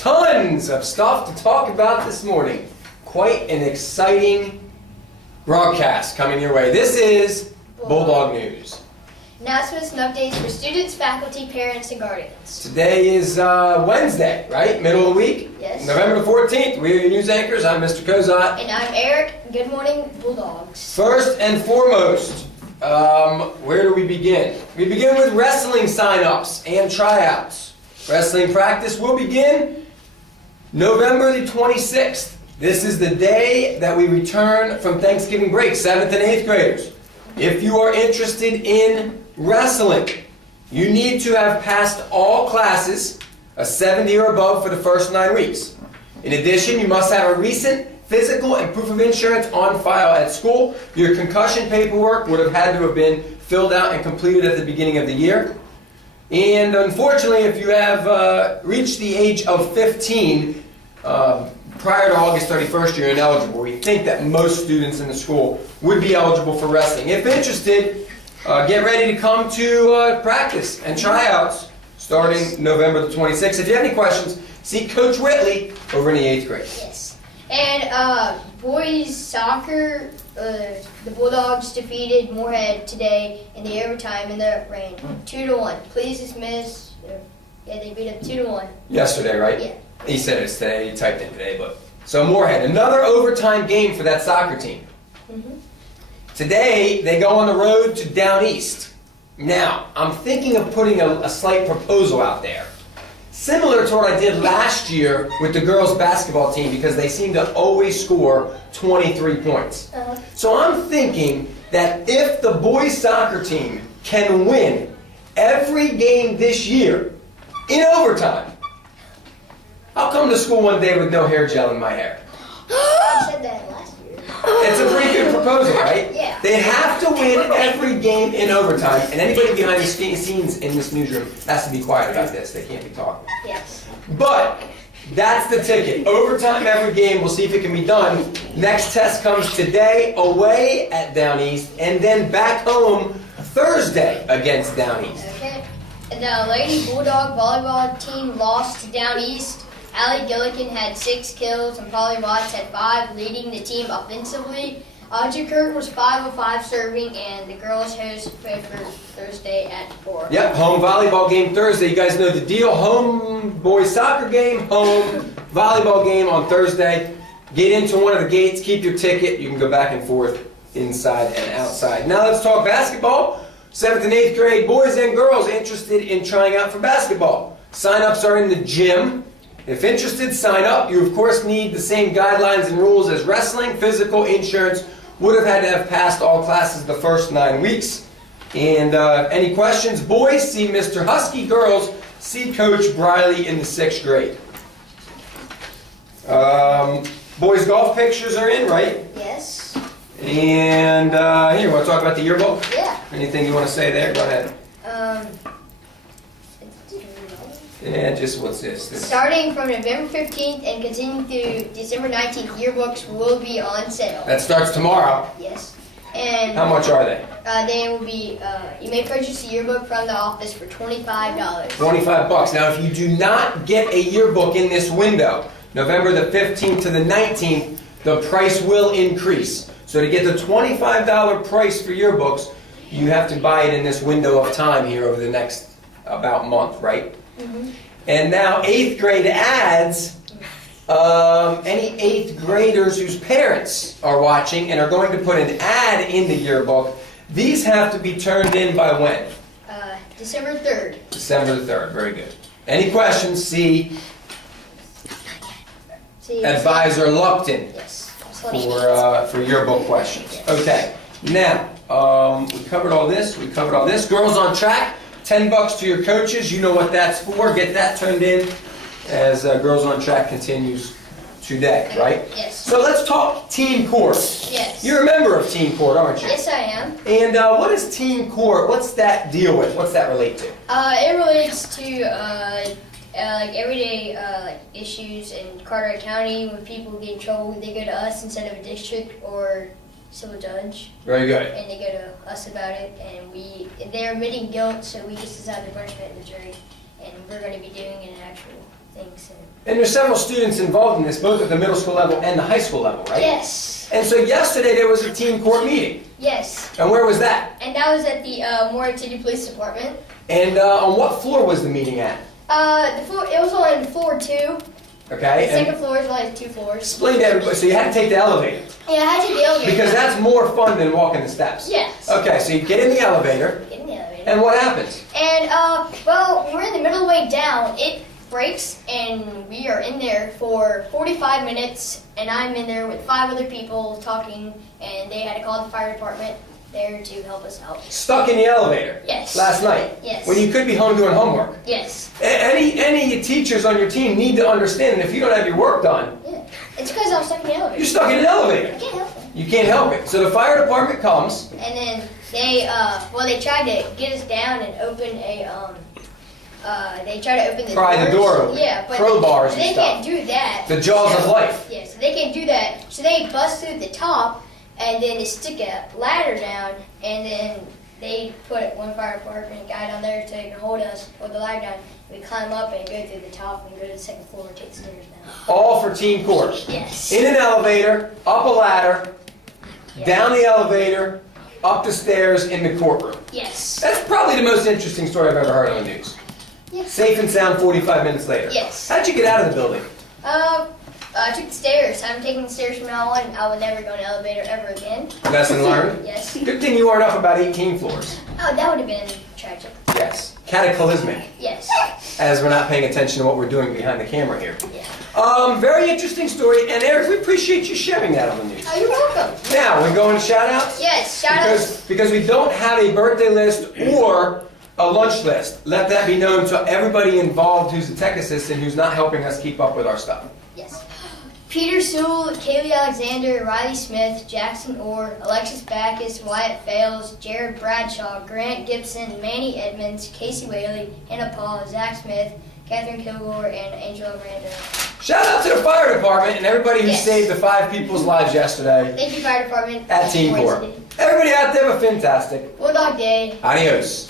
Tons of stuff to talk about this morning. Quite an exciting broadcast coming your way. This is Bulldog News. Announcements and updates for students, faculty, parents, and guardians. Today is Wednesday, right? Middle of the week? Yes. November the 14th. We are your news anchors. I'm Mr. Kozot. And I'm Eric. Good morning, Bulldogs. First and foremost, where do we begin? We begin with wrestling sign-ups and tryouts. Wrestling practice will begin November the 26th. This is the day that we return from Thanksgiving break, 7th and 8th graders. If you are interested in wrestling, you need to have passed all classes, a 70 or above for the first 9 weeks. In addition, you must have a recent physical and proof of insurance on file at school. Your concussion paperwork would have had to have been filled out and completed at the beginning of the year. And unfortunately, if you have reached the age of 15, prior to August 31st, you're ineligible. We think that most students in the school would be eligible for wrestling. If interested, get ready to come to practice and tryouts starting November the 26th. If you have any questions, see Coach Whitley over in the 8th grade. Yes. And boys soccer, the Bulldogs defeated Moorhead today in the overtime in the rain, 2-1. Please dismiss. Yeah, they beat them 2-1. Yesterday, right? Yeah. He said it's today. He typed it today, but so Moorhead, another overtime game for that soccer team. Today they go on the road to Down East. Now I'm thinking of putting a slight proposal out there, similar to what I did last year with the girls' basketball team, because they seem to always score 23 points. So I'm thinking that if the boys' soccer team can win every game this year in overtime, I'll come to school one day with no hair gel in my hair. You said that last year. It's a pretty good proposal, right? Yeah. They have to win every game in overtime, and anybody behind the scenes in this newsroom has to be quiet about this. They can't be talking. Yes. But that's the ticket. Overtime every game. We'll see if it can be done. Next test comes today away at Down East, and then back home Thursday against Down East. Okay. And the Lady Bulldog volleyball team lost to Down East. Allie Gillikin had 6 kills and Polly Watts had 5, leading the team offensively. Audrey Kurt was 5 of 5 serving, and the girls host for Thursday at 4. Yep, home volleyball game Thursday. You guys know the deal. Home boys soccer game, home volleyball game on Thursday. Get into one of the gates, keep your ticket. You can go back and forth inside and outside. Now let's talk basketball. 7th and 8th grade boys and girls interested in trying out for basketball. Sign-ups are in the gym. If interested, sign up. You, of course, need the same guidelines and rules as wrestling. Physical, insurance, would have had to have passed all classes the first 9 weeks. And any questions? Boys, see Mr. Husky. Girls, see Coach Briley in the 6th grade. Boys' golf pictures are in, right? Yes. And here, you want to talk about the yearbook? Yeah. Anything you want to say there? Go ahead. Yeah, just what's this? Starting from November 15th and continuing through December 19th, yearbooks will be on sale. That starts tomorrow. Yes. And how much are they? They will be, you may purchase a yearbook from the office for $25. $25. Now, if you do not get a yearbook in this window, November the 15th to the 19th, the price will increase. So to get the $25 price for yearbooks, you have to buy it in this window of time here over the next about month, right? And now 8th grade ads, any 8th graders whose parents are watching and are going to put an ad in the yearbook, these have to be turned in by when? December 3rd. December the 3rd, very good. Any questions? See Advisor Lupton for yearbook questions. Okay, now we covered all this. Girls on track. $10 to your coaches. You know what that's for. Get that turned in as Girls on Track continues today, right? Yes. So let's talk team court. Yes. You're a member of team court, aren't you? Yes, I am. And what is team court? What's that deal with? What's that relate to? It relates to like everyday issues in Carteret County. When people get in trouble, they go to us instead of a district or civil judge. Very good. And they go to us about it, and they're admitting guilt, so we just decide the punishment in the jury, and we're going to be doing an actual things. And there's several students involved in this, both at the middle school level and the high school level, right? Yes. And so yesterday there was a team court meeting. Yes. And where was that? And that was at the Morehead City Police Department. And on what floor was the meeting at? The floor, it was on floor 2. Okay. The second floor is only 2 floors. Explain to everybody. So you had to take the elevator. Yeah, I had to the elevator. Because that's more fun than walking the steps. Yes. Okay, so you get in the elevator. Get in the elevator. And what happens? And, well, we're in the middle of the way down. It breaks, and we are in there for 45 minutes, and I'm in there with 5 other people talking, and they had to call the fire department there to help us out. Stuck in the elevator. Yes. Last night. Yes. When you could be home doing homework. Yes. Any teachers on your team need to understand that if you don't have your work done, Yeah. It's because I was stuck in the elevator. you're stuck in an elevator. I can't help it. You can't help it. So the fire department comes. And then they, they tried to get us down and open they tried to open the Pry the doors. door open. Yeah, but Crowbars and they stuff. can't do that. The jaws of life. Yeah, so they can't do that. So they bust through the top, and then they stick a ladder down, and then they put one fire department guy down there to hold us with the ladder down. We climb up and go through the top and go to the second floor and take the stairs down. All for team court. Yes. In an elevator, up a ladder, Yeah. down the elevator, up the stairs, in the courtroom. Yes. That's probably the most interesting story I've ever heard on the news. Yes. Safe and sound 45 minutes later. Yes. How'd you get out of the building? I took the stairs. I'm taking the stairs from now on. I will never go in an elevator ever again. Lesson learned? Yes. Good thing you weren't up about 18 floors. Oh, that would have been tragic. Yes. Cataclysmic. Yes. As we're not paying attention to what we're doing behind the camera here. Yeah. Very interesting story. And Eric, we appreciate you sharing that on the news. Oh, you're welcome. Now, we're going to shout outs? Yes, shout outs. Because we don't have a birthday list or a lunch list. Let that be known to everybody involved who's a tech assistant who's not helping us keep up with our stuff. Yes. Peter Sewell, Kaylee Alexander, Riley Smith, Jackson Orr, Alexis Backus, Wyatt Fales, Jared Bradshaw, Grant Gibson, Manny Edmonds, Casey Whaley, Hannah Paul, Zach Smith, Catherine Kilgore, and Angela Miranda. Shout out to the fire department and everybody who Yes. saved the 5 people's lives yesterday Thank you, Fire Department. at Team Morehead Corps. City. Everybody out there were fantastic. Bulldog Day. Adios.